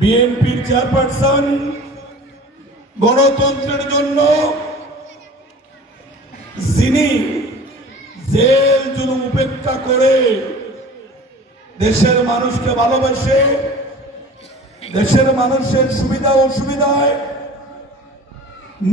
বিএনপির চেয়ারপারসন গণতন্ত্রের জন্য যিনি জেল জুলুম উপেক্ষা করে দেশের মানুষকে ভালোবাসে, দেশের মানুষের সুবিধা অসুবিধায়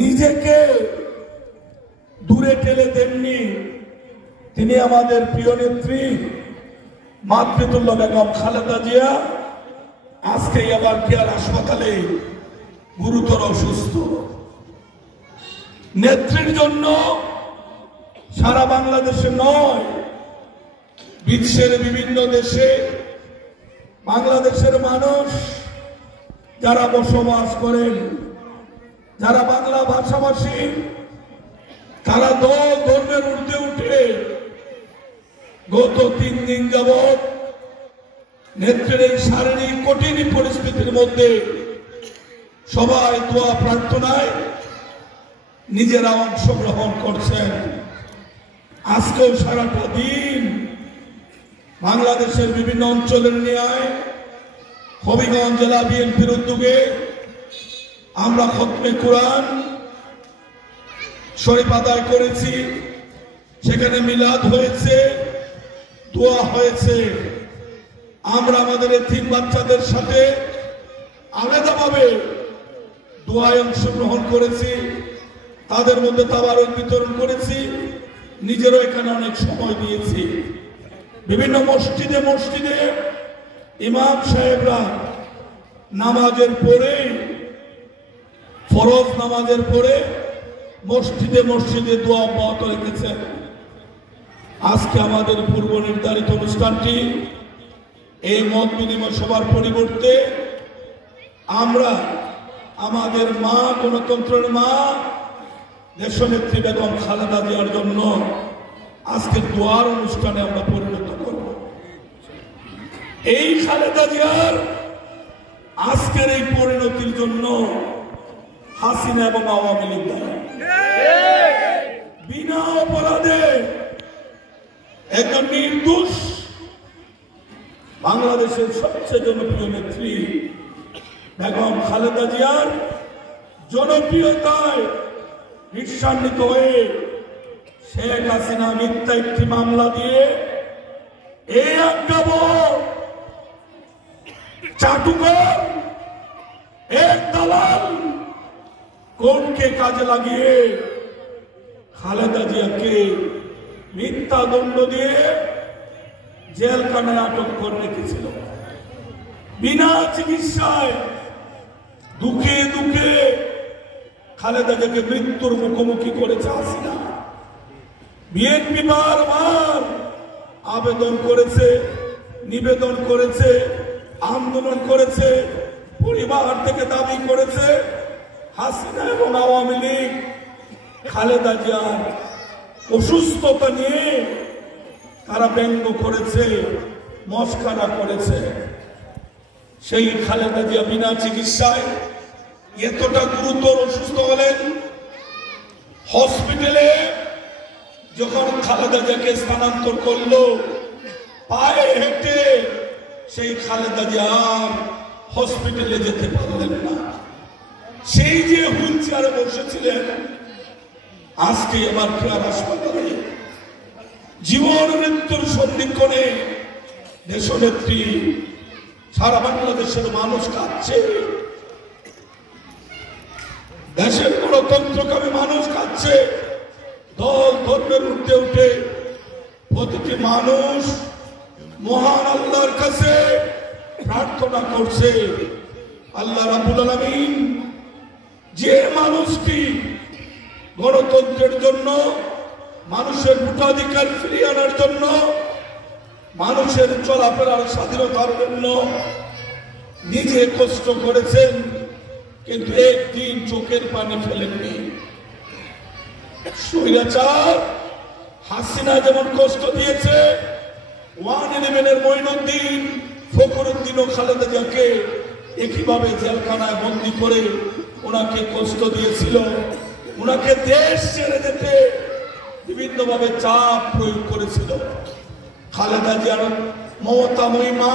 নিজেকে দূরে ঠেলে দেননি, তিনি আমাদের প্রিয় নেত্রী মাতৃতুল্য বেগম খালেদা জিয়া। আজকে আবার কেয়ার হাসপাতালে গুরুতর অসুস্থ। নেত্রীর জন্য সারা বাংলাদেশে নয়, বিশ্বের বিভিন্ন দেশে বাংলাদেশের মানুষ যারা বসবাস করেন, যারা বাংলা ভাষাভাষী, তারা দল ধর্মের ঊর্ধ্বে উঠে গত 3 দিন যাবৎ নেত্রীর এই শারীরিক কঠিন পরিস্থিতির মধ্যে সবাই দোয়া প্রার্থনায় নিজেরা অংশগ্রহণ করছেন। আজকেও সারাটা দিন বাংলাদেশের বিভিন্ন অঞ্চলের ন্যায় হবিগঞ্জ জেলা বিএনপির উদ্যোগে আমরা খতমে কোরআন শরীফ আদায় করেছি। সেখানে মিলাদ হয়েছে, দোয়া হয়েছে। আমরা আমাদের এতিম বাচ্চাদের সাথে আলাদাভাবে দোয়ায় অংশগ্রহণ করেছি, তাদের মধ্যে তাবারক বিতরণ করেছি, নিজেরও এখানে অনেক সময় দিয়েছি। বিভিন্ন মসজিদে মসজিদে ইমাম সাহেবরা নামাজের পরে, ফরজ নামাজের পরে মসজিদে মসজিদে দোয়া অব্যাহত রেখেছেন। আজকে আমাদের পূর্ব নির্ধারিত অনুষ্ঠানটি এই মত বিনিময় সভার পরিবর্তে আমরা আমাদের মা, গণতন্ত্রের মা দেশনেত্রী বেগম খালেদা জিয়ার জন্য আজকের দোয়ার অনুষ্ঠানে আমরা পরিণত করব। এই খালেদা জিয়ার আজকের এই পরিণতির জন্য হাসিনা এবং আওয়ামী লীগ দায়ী। বিনা অপরাধে একজন নির্দোষ বাংলাদেশের সবচেয়ে জনপ্রিয় নেত্রী বেগম খালেদা জিয়ার জনপ্রিয়তায় ঈর্ষান্বিত হয়ে শেখ হাসিনা মিথ্যা একটি মামলা দিয়ে এই চাটুকর এক দালাল কোনকে কাজে লাগিয়ে খালেদা জিয়াকে মিথ্যা দণ্ড দিয়ে জেলখানায় আটক করে রেখেছিল। বিনা চিকিৎসায় দুঃখে দুঃখে খালেদা জিয়াকে মৃত্যুর মুখোমুখি করেছে হাসিনা। বিএনপি বারবার আবেদন করেছে, নিবেদন করেছে, আন্দোলন করেছে, পরিবার থেকে দাবি করেছে। হাসিনা এবং আওয়ামী লীগ খালেদা জিয়ার অসুস্থতা নিয়ে তারা ব্যঙ্গ করেছে, মস্কারা করেছে। সেই খালেদা জিয়া বিনা চিকিৎসায় এতটা গুরুতর অসুস্থ হলেন, হসপিটালে যখন খালেদা জিয়াকে স্থানান্তর করলো পায়ে হেঁটে, সেই খালেদা জিয়া আর হসপিটালে যেতে পারলেন না। সেই যে হুইল চেয়ারে বসেছিলেন, আজকে এবার কেয়ার হাসপাতালে জীবন মৃত্যুর সন্ধিক্ষণে দেশনেত্রী, সারা বাংলাদেশের মানুষ কাঁদছে, দেশের গণতন্ত্রকামী মানুষ কাঁদছে। দল ধর্মের ঊর্ধ্বে উঠে প্রতিটি মানুষ মহান আল্লাহর কাছে প্রার্থনা করছে, আল্লাহ রাব্বুল আলামিন যে মানুষটি গণতন্ত্রের জন্য, মানুষের ভোটাধিকার ফিরিয়ে আনার জন্য, মানুষের চলাফেরার স্বাধীনতার জন্য নিজে কষ্ট করেছেন, কিন্তু একদিন চোখের পানি ফেলেননি। স্বৈরাচার হাসিনা যেমন কষ্ট দিয়েছে, 111 মঈনুদ্দিন, ফখরুদ্দিন ও খালেদা জিয়াকে একইভাবে জেলখানায় বন্দী করে ওনাকে কষ্ট দিয়েছিল। ওনাকে দেশ ছেড়ে যেতে বিভিন্নভাবে চাপ প্রয়োগ করেছিল। খালেদা জিয়ার মমতাময়ী মা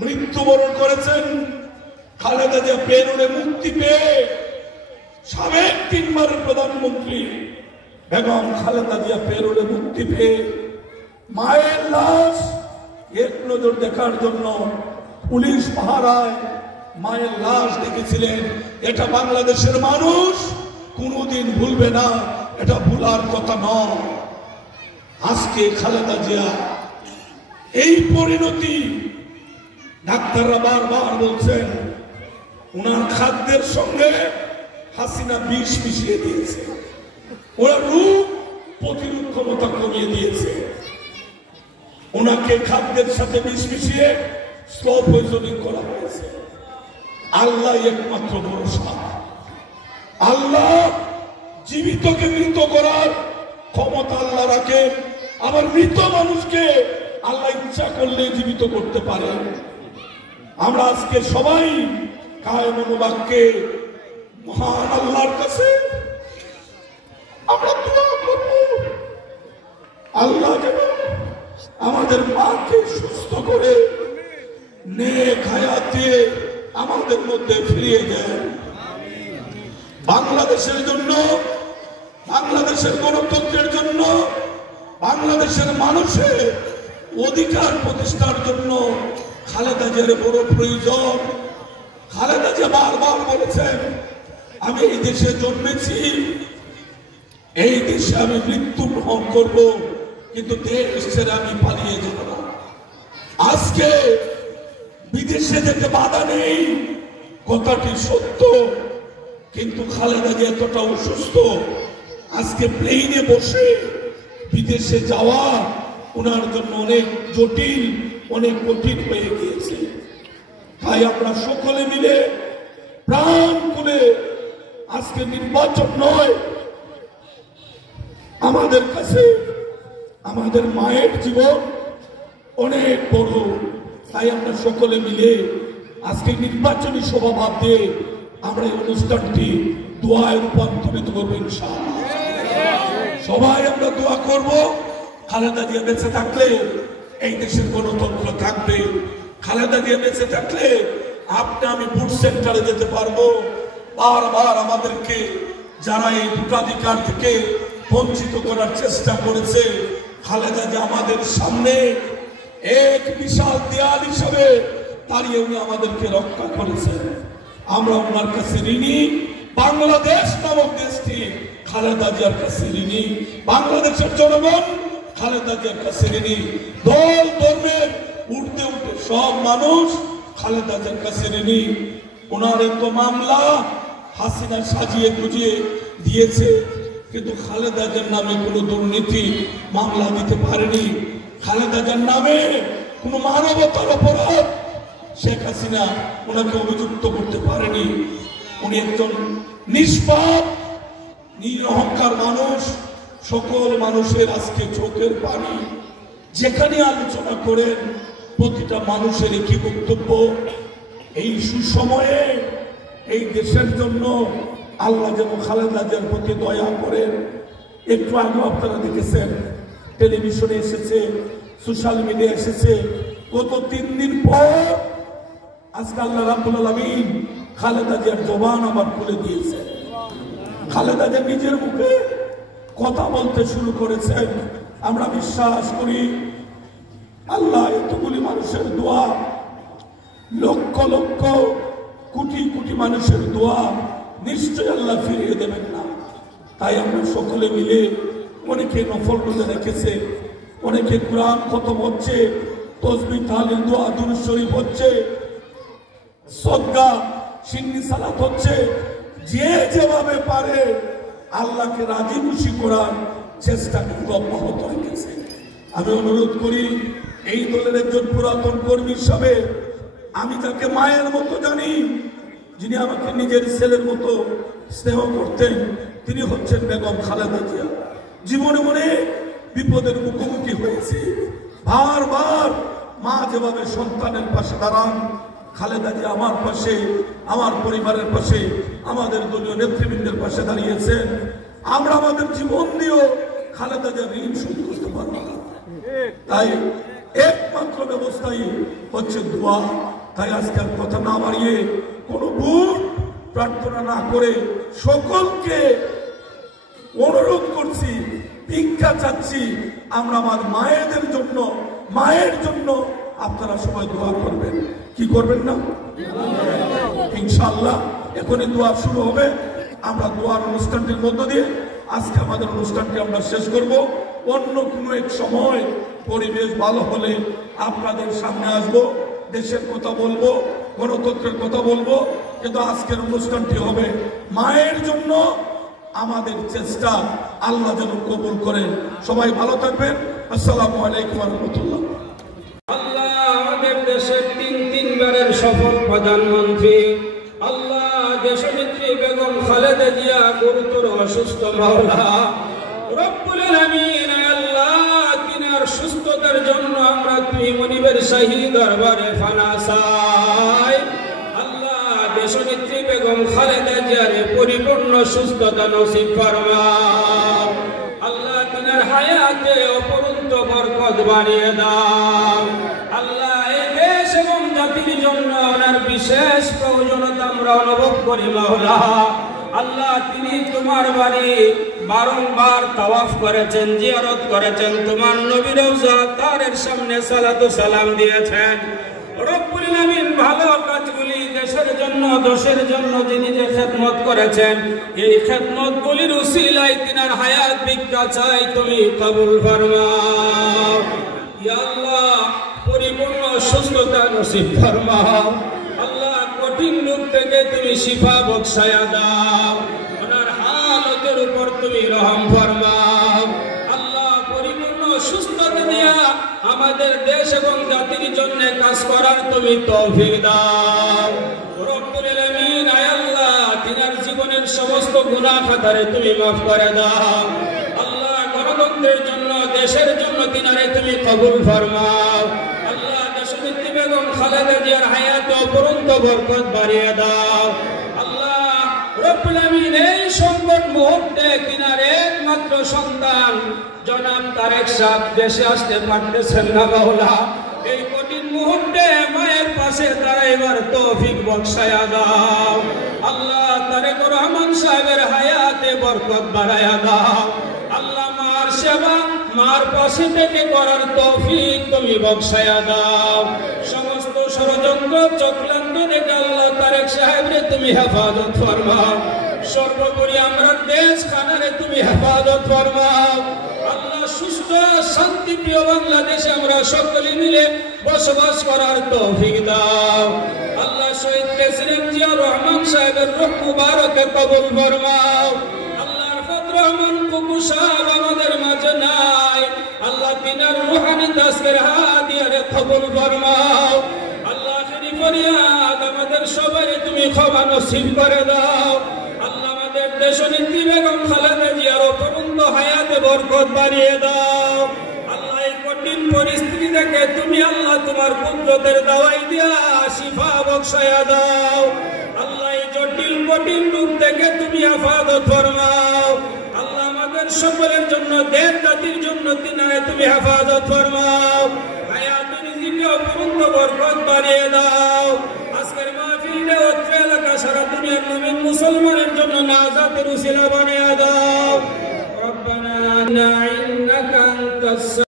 মৃত্যুবরণ করেছেন, খালেদা জিয়া পেরোলে মুক্তি পেয়ে সাবেক 3 বারের প্রধানমন্ত্রী বেগম খালেদা জিয়া পেরোলে মুক্তি পেয়ে মায়ের লাশ এক নজর দেখার জন্য পুলিশ পাহারায় মায়ের লাশ দেখেছিলেন। এটা বাংলাদেশের মানুষ কোনোদিন ভুলবে না, এটা ভুলার কথা নয়। আজকে খালেদা জিয়া এই পরিণতি, ডাক্তাররা বারবার বলছেন ওনার খাদ্যের সঙ্গে হাসিনা বিষ মিশিয়ে দিয়েছে, ওনার রোগ প্রতিরোধ ক্ষমতা কমিয়ে দিয়েছে। ওনাকে খাদ্যের সাথে বিষ মিশিয়ে স্লো পয়জনিং করা হয়েছে। আল্লাহ একমাত্র ভরসা। আল্লাহ জীবিতকে মৃত করার ক্ষমতা আল্লাহ রাখেন, আবার মৃত মানুষকে আল্লাহ ইচ্ছা করলে জীবিত করতে পারে। আমরা আজকে সবাই কায়েম বাক্যে মহান আল্লাহর কাছে আমরা দোয়া করব, আল্লাহ যেন আমাদের মাকে সুস্থ করে নেক হায়াতে আমাদের মধ্যে ফিরিয়ে দেন। বাংলাদেশের জন্য, বাংলাদেশের গণতন্ত্রের জন্য, বাংলাদেশের মানুষের অধিকার প্রতিষ্ঠার জন্য খালেদা জিয়ার বড় প্রয়োজন। খালেদা জিয়া বারবার বলেছেন আমি এই দেশে জন্মেছি, এই দেশে আমি মৃত্যু গ্রহণ করব, কিন্তু দেশ ছেড়ে আমি পালিয়ে যাব না। আজকে বিদেশে যেতে বাধা নেই, কথাটি সত্য, কিন্তু খালেদা জিয়া এতটা অসুস্থ, আজকে প্লেনে বসে বিদেশে যাওয়া ওনার জন্য অনেক জটিল, অনেক কঠিন হয়ে গিয়েছে। তাই আমরা সকলে মিলে প্রাণ খুলে, আজকে নির্বাচন নয়, আমাদের কাছে আমাদের মায়ের জীবন অনেক বড়। তাই আমরা সকলে মিলে আজকে নির্বাচনী সভা বাদ দিয়ে আমরা এই অনুষ্ঠানটি দোয়ায় রূপান্তরিত করবো ইনশাআল্লাহ। সবাই আমরা দোয়া করব, খালেদা জিয়া বেঁচে থাকলে এই দেশের গণতন্ত্র থাকবে। খালেদা জিয়া বেঁচে থাকলে আপনি আমি ভোট সেন্টারে যেতে পারবো। বারবার আমাদেরকে যারা এই ভোটাধিকার থেকে বঞ্চিত করার চেষ্টা করেছে, খালেদা জিয়া আমাদের সামনে এক বিশাল দেয়াল হিসাবে দাঁড়িয়ে উনি আমাদেরকে রক্ষা করেছেন। আমরা ওনার কাছে ঋণী। বাংলাদেশ নামক দেশটি খালেদা জিয়ার কাছে ঋণী। বাংলাদেশের জনগণ খালেদা জিয়ার কাছে ঋণী। দল ধর্মের উঠতে উঠে সব মানুষ খালেদা জিয়ার কাছে ঋণী। ওনার এত মামলা হাসিনা সাজিয়ে গুজিয়ে দিয়েছে, কিন্তু খালেদা জিয়ার নামে কোনো দুর্নীতি মামলা দিতে পারেনি। খালেদা জিয়ার নামে কোনো মানবতার অপরাধ শেখ হাসিনা ওনাকে অভিযুক্ত করতে পারেনি। উনি একজন নিষ্পাপ নিরহংকার মানুষ। সকল মানুষের আজকে চোখের পানি, যেখানে আলোচনা করেন প্রতিটা মানুষের একই বক্তব্য, এই সুসময়ে এই দেশের জন্য আল্লাহ যেন খালেদা জিয়ার প্রতি দয়া করেন। একটু আগে আপনারা দেখেছেন, টেলিভিশনে এসেছে, সোশ্যাল মিডিয়া এসেছে, গত 3 দিন পর আজকে আল্লাহ রাব্বুল আলামিন খালেদা জিয়ার জবান আবার খুলে দিয়েছে। খালেদা জিয়া নিজের মুখে কথা বলতে শুরু করেছেন। আমরা বিশ্বাস করি আল্লাহ এতগুলি মানুষের দোয়া, লক্ষ লক্ষ কোটি কোটি মানুষের দোয়া নিশ্চয় আল্লাহ ফিরিয়ে দেবেন না। তাই আমরা সকলে মিলে, অনেকে নফল রোজা রেখেছে, অনেকে কুরআন খতম হচ্ছে, তাসবিহ তাহলিল দোয়া দুরূদ শরীফ হচ্ছে, সদকা সিন্নি সালাত হচ্ছে, যে যেভাবে পারে আল্লাহকে রাজি খুশি করার চেষ্টা কিন্তু অব্যাহত রেখেছে। আমি অনুরোধ করি, এই দলের একজন পুরাতন কর্মী হিসাবে আমি তাকে মায়ের মতো জানি, যিনি আমাকে নিজের ছেলের মতো স্নেহ করতেন, তিনি হচ্ছেন বেগম খালেদা জিয়া। জীবনে মনে বিপদের মুখোমুখি হয়েছে, বারবার মা যেভাবে সন্তানের পাশে দাঁড়ান, খালেদা জিয়া আমার পাশে, আমার পরিবারের পাশে, আমাদের দলীয় নেতৃবৃন্দের পাশে দাঁড়িয়েছেন। আমরা আমাদের জীবন দিয়েও খালেদা জিয়ার ঋণ শোধ করতে পারবো না। তাই একমাত্র ব্যবস্থাই হচ্ছে দোয়া। তাই আজকের কথা না বাড়িয়ে কোনো ভুল প্রার্থনা না করে সকলকে অনুরোধ করছি, ভিক্ষা চাচ্ছি, আমরা আমার মায়ের জন্য আপনারা সবাই দোয়া করবেন। কি করবেন না? ইনশাআল্লাহ এখনই দোয়া শুরু হবে। আমরা দোয়ার অনুষ্ঠানটির মধ্য দিয়ে আজকে আমাদের অনুষ্ঠানটি আমরা শেষ করব। অন্য কোনো এক সময় পরিবেশ ভালো হলে আপনাদের সামনে আসব, দেশের কথা বলবো, গণতন্ত্রের কথা বলবো, কিন্তু আজকের অনুষ্ঠানটি হবে মায়ের জন্য। আমাদের চেষ্টা আল্লাহ যেন কবুল করেন। সবাই ভালো থাকবেন। আসসালামু আলাইকুম ওয়া রাহমাতুল্লাহ। আল্লাহ আমাদের দেশের তিনবারের সফল প্রধানমন্ত্রী আল্লাহ দেশনেত্রী বেগম খালেদা জিয়া গুরুতর অসুস্থ, মাওলা রব্বুল আলামিন আল্লাহ তিনার সুস্থতার জন্য আমরা তুমি মনিবের শাহী দরবারে ফানা চাই। আল্লাহ দেশনেত্রী বেগম খালেদা জিয়ার পরিপূর্ণ সুস্থতা নসিব ফরমাও। আল্লাহ তিনার হায়াতে অপরন্ত বরকত বাড়িয়ে দাও। আল্লাহ এই দেশ এবং জাতির জন্য ওনার বিশেষ প্রয়োজনীয়তা আমরা অনুভব করি মাওলা। আল্লাহ তিনি তোমার বাড়ি বারংবার তাওয়াফ করেছেন, জিয়ারত করেছেন, তোমার নবী রওজা তারের সামনে সালাতু সালাম দিয়েছেন। রব্বুল আলামিন ভালো কাজগুলি দেশের জন্য দশের জন্য যিনি যে খেদমত করেছেন, এই খেদমতগুলির উসিলায় তিনার হায়াত ভিক্ষা চাই, তুমি কবুল ফরমাও। ইয়া আল্লাহ পরিপূর্ণ সুস্থতা নসিব ফরমাও। আল্লাহ কঠিন রোগ থেকে তুমি শিফা বখশায়া দাও। ওনার হালতের উপর তুমি রহম ফরমাও। আল্লাহ পরিপূর্ণ সুস্থতা দিয়া আমাদের দেশ এবং জাতির জন্য কাজ করার তুমি তৌফিক দাও। রব্বুল আলামিন আল্লাহ তিনার জীবনের সমস্ত গুনাহ খাতারে তুমি মাফ করে দাও। আল্লাহ গণতন্ত্রের জন্য দেশের জন্য তিনারে তুমি কবুল ফরমাও। আল্লাহ দেশনেত্রী বেগম খালেদা জিয়ার হায়াতে অপরন্ত বরকত বাড়িয়ে দাও। আল্লাহ রব্বুল আলামিন এই সংকট মুহূর্তে তিনার একমাত্র সন্তান জনাব তারেক সাহেব দেশে আসতে পারতেছেন না মাওলা, এই কঠিন মুহূর্তে মায়ের পাশে দাঁড়াইবার তৌফিক বখশায়া দাও। আল্লাহ তারেক রহমান সাহেবের হায়াতে বরকত বাড়ায়া দাও। আল্লাহ মার সেবা মার পাশে থেকে করার তৌফিক তুমি বখশায়া দাও। সমস্ত ষড়যন্ত্র চক্রান্ত থেকে আল্লাহ তারেক সাহেবরে তুমি হেফাজত ফরমাও। সর্বোপরি আমরা দেশ খানারে তুমি হেফাজত ফরমাও। আল্লাহ সুস্থ শান্তিপ্রিয় বাংলাদেশে আমরা সকলে মিলে বসবাস করার তৌফিক দাও। আল্লাহ শহীদ প্রেসিডেন্ট জিয়াউর রহমান সাহেবের রূহ মুবারকে কবুল ফরমাও। আল্লাহর ফজল রহমান কুকু সাহেব আমাদের মাঝে নাই, আল্লাহ তিনার রূহানি তাসকির হাদিয়ারে কবুল ফরমাও। আল্লাহ আখিরি ফরিয়াদ আমাদের সবাই তুমি ক্ষমা নসিব করে দাও। আল্লাহ আমাদের দেশনেত্রী বেগম খালেদা জিয়ার অপরন্ত হায়াতে বরকত বাড়িয়ে দাও। আল্লাহ এই কঠিন পরিস্থিতি থেকে তুমি আল্লাহ তোমার কুদরতের দাওয়াই দিয়া শিফা বখশায়া দাও। আল্লাহ এই জটিল কঠিন রোগ থেকে তুমি হেফাজত ফরমাও। আল্লাহ আমাদের সকলের জন্য দেশ জাতির জন্য তিনারে তুমি হেফাজত ফরমাও। হায়াতে রিজিকে অপরন্ত বরকত বাড়িয়ে দাও। আজকের মাহফিলে অত্র এলাকা সারা দুনিয়ার মুমিন মুসলমানের জন্য নাজাতের উসিলা বানিয়ে দাও। রব্বানা ইন্নাকা আনতাস